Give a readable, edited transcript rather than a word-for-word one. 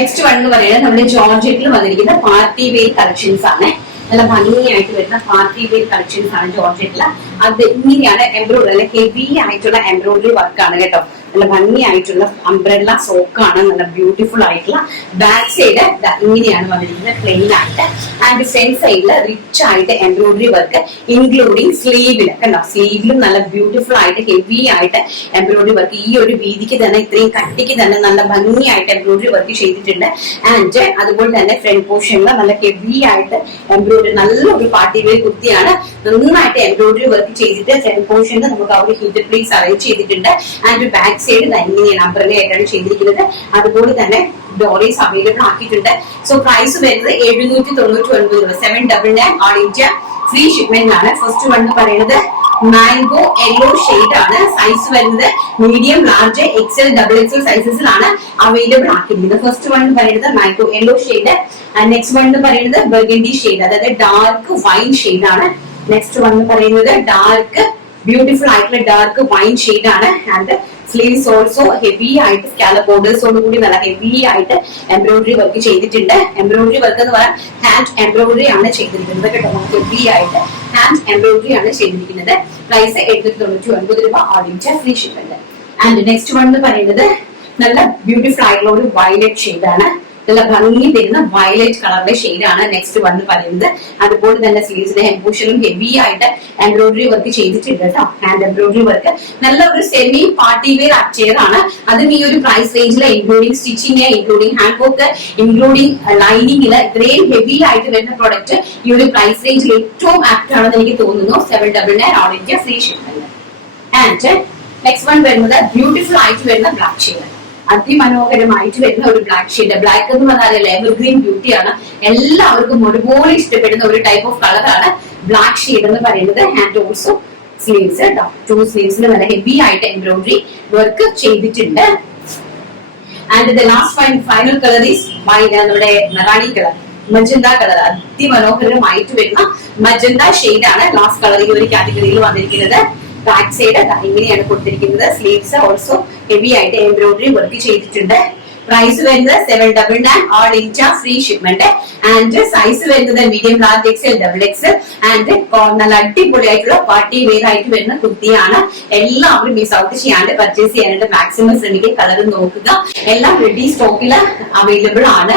Next one എന്ന് പറയുന്നത് നമ്മുടെ ജോർജറ്റിൽ വന്നിരിക്കുന്ന പാർട്ടി വെയർ കളക്ഷൻസ് ആണ്. നല്ല ഭംഗിയായിട്ട് വരുന്ന പാർട്ടി വെയർ കളക്ഷൻസ് ആണ് ജോർജറ്റില്. അത് ഇങ്ങനെയാണ് എംബ്രോയിഡറി, നല്ല ഹെവി ആയിട്ടുള്ള എംബ്രോയിഡറി വർക്കാണ് കേട്ടോ. നല്ല ഭംഗിയായിട്ടുള്ള അംബ്രല്ല സോക്കാണ്. നല്ല ബ്യൂട്ടിഫുൾ ആയിട്ടുള്ള ബാക്ക് സൈഡ് ഇങ്ങനെയാണ് വന്നിരിക്കുന്നത്, പ്ലെയിൻ ആയിട്ട്. ആൻഡ് ഫ്രണ്ട് സൈഡില് റിച്ച് ആയിട്ട് എംബ്രോയിഡറി വർക്ക് ഇൻക്ലൂഡിങ് സ്ലീവില് കണ്ടോ. സ്ലീവിലും നല്ല ബ്യൂട്ടിഫുൾ ആയിട്ട് ഹെവി ആയിട്ട് എംബ്രോയിഡറി വർക്ക്. ഈ ഒരു വീതിക്ക് തന്നെ ഇത്രയും കട്ടിക്ക് തന്നെ നല്ല ഭംഗിയായിട്ട് എംബ്രോയിഡറി വർക്ക് ചെയ്തിട്ടുണ്ട്. ആൻഡ് അതുപോലെ തന്നെ ഫ്രണ്ട് പോർഷനിൽ നല്ല ഹെവി ആയിട്ട് എംബ്രോയിഡറി, നല്ലൊരു പാർട്ടി വെയർ കുർത്തിയാണ്. നന്നായിട്ട് എംബ്രോയിഡറി വർക്ക് ചെയ്തിട്ട് ഫ്രണ്ട് പോർഷനിൽ നമുക്ക് ആ ഒരു ഹിറ്റ് പ്ലേസ് അറേഞ്ച് ചെയ്തിട്ടുണ്ട്. ആൻഡ് ബാക്ക് സൈഡ് ഇങ്ങനെയാണ് അംബ്രല്ല ആയിട്ടാണ് ചെയ്തിരിക്കുന്നത്. അതുപോലെ തന്നെ ഡോറീസ് അവൈലബിൾ ആക്കിയിട്ടുണ്ട്. സോ പ്രൈസ് വരുന്നത് 799 രൂപ, 799 ഓൾ ഇന്ത്യ ഫ്രീ ഷിപ്മെന്റ് ആണ്. ഫസ്റ്റ് വൺ എന്ന് പറയുന്നത് മാംഗോ യെല്ലോ ഷെയ്ഡ് ആണ്. സൈസ് വരുന്നത് medium, large, XL, double XL സൈസസിലാണ് അവൈലബിൾ ആക്കിയിരിക്കുന്നത്. ഫസ്റ്റ് വൺ എന്ന് പറയുന്നത് mango yellow shade. Next one എന്ന് പറയുന്നത് ബർഗൻഡി ഷെയ്ഡ്, അതായത് ഡാർക്ക് വൈൻ ഷെയ്ഡ് ആണ്. നെക്സ്റ്റ് വൺ എന്ന് പറയുന്നത് ഡാർക്ക് ബ്യൂട്ടിഫുൾ ആയിട്ടുള്ള ഡാർക്ക് വൈൻ ഷെയ്ഡ് ആണ്. ആൻഡ് സ്ലീവ്സ് ഓൾസോ ഹെവി ആയിട്ട് സ്കാലപ്പ് ബോർഡേഴ്സോട് കൂടി നല്ല ഹെവി ആയിട്ട് എംബ്രോയിഡറി വർക്ക് ചെയ്തിട്ടുണ്ട്. എംബ്രോയിഡറി വർക്ക് എന്ന് പറയാൻ ഹാൻഡ് എംബ്രോയിഡറി ആണ് ചെയ്തിരിക്കുന്നത് കേട്ടോ. ഹെവി ആയിട്ട് ഹാൻഡ് എംബ്രോയിഡറി ആണ് ചെയ്തിരിക്കുന്നത്. പ്രൈസ് 799 രൂപ, all India free shipment. And next one എന്ന് പറയുന്നത് നല്ല ബ്യൂട്ടിഫുൾ ആയിട്ടുള്ള ഒരു വയലറ്റ് ഷെയ്ഡ് ആണ്. നല്ല ഭംഗി തരുന്ന വയലറ്റ് കളറിന്റെ ഷെയ്ഡാണ് നെക്സ്റ്റ് വൺ എന്ന് പറയുന്നത്. അതുപോലെ തന്നെ സ്ലീവ്സിന്റെ ഹെംബൂഷനും ഹെവി ആയിട്ട് എംബ്രോയിഡറി വർക്ക് ചെയ്തിട്ടുണ്ട് കേട്ടോ. ഹാൻഡ് എംബ്രോയിഡറി വർക്ക് നല്ല ഒരു സെമി പാർട്ടി വെയർ അച്ചെയർ ആണ്. അതും ഈ ഒരു പ്രൈസ് റേഞ്ചിൽ including stitching, including hand work, including ലൈനിങ്ങില് ഇത്രയും ഹെവി ആയിട്ട് വരുന്ന പ്രോഡക്റ്റ് ഈ ഒരു പ്രൈസ് റേഞ്ചിൽ ഏറ്റവും ആപ്റ്റ് ആണെന്ന് എനിക്ക് തോന്നുന്നു. 799 all India free shipment. And next one വരുന്നത് ബ്യൂട്ടിഫുൾ ആയിട്ട് വരുന്ന ബ്ലാക്ക് ഷെയ്ഡ്, അതിമനോഹരമായിട്ട് വരുന്ന ഒരു ബ്ലാക്ക് ഷെയ്ഡ്. ബ്ലാക്ക് എന്ന് പറഞ്ഞാൽ എവർഗ്രീൻ ബ്യൂട്ടിയാണ്. എല്ലാവർക്കും ഒരുപോലെ ഇഷ്ടപ്പെടുന്ന ഒരു ടൈപ്പ് ഓഫ് കളറാണ് ബ്ലാക്ക് ഷെയ്ഡ് എന്ന് പറയുന്നത്. ഹാൻഡ് ഓൾസോ സ്ലീവ്സ് കേട്ടോ, 2 സ്ലീവ്സിൽ നല്ല ഹെവി ആയിട്ട് എംബ്രോയിഡറി വർക്ക് ചെയ്തിട്ടുണ്ട്. And the last final colour is നമ്മുടെ മെറാണി കളർ, മജന്ത കളർ. അതിമനോഹരമായിട്ട് വരുന്ന മജന്ത ഷെയ്ഡ് ആണ് ലാസ്റ്റ് കളർ ഈ ഒരു കാറ്റഗറിയിൽ വന്നിരിക്കുന്നത്. ബാക്ക് സൈഡ് ഇങ്ങനെയാണ് കൊടുത്തിരിക്കുന്നത്. സ്ലീവ്സ് ഓൾസോ ഹെവി ആയിട്ട് എംബ്രോയിഡറി വർക്ക് ചെയ്തിട്ടുണ്ട്. പ്രൈസ് വരുന്നത് 799 all India free shipment. And size വരുന്നത് medium, large, XL, double XL. And നല്ല അടിപൊളിയായിട്ടുള്ള പാർട്ടി വെയർ ആയിട്ട് വരുന്ന കുർത്തിയാണ്. എല്ലാവരും മിസ് ഔട്ട് ചെയ്യാണ്ട് പർച്ചേസ് ചെയ്യാനായിട്ട് മാക്സിമം ശ്രമിക്കുക. കളർ നോക്കുക. എല്ലാം റെഡി സ്റ്റോക്കിൽ അവൈലബിൾ ആണ്.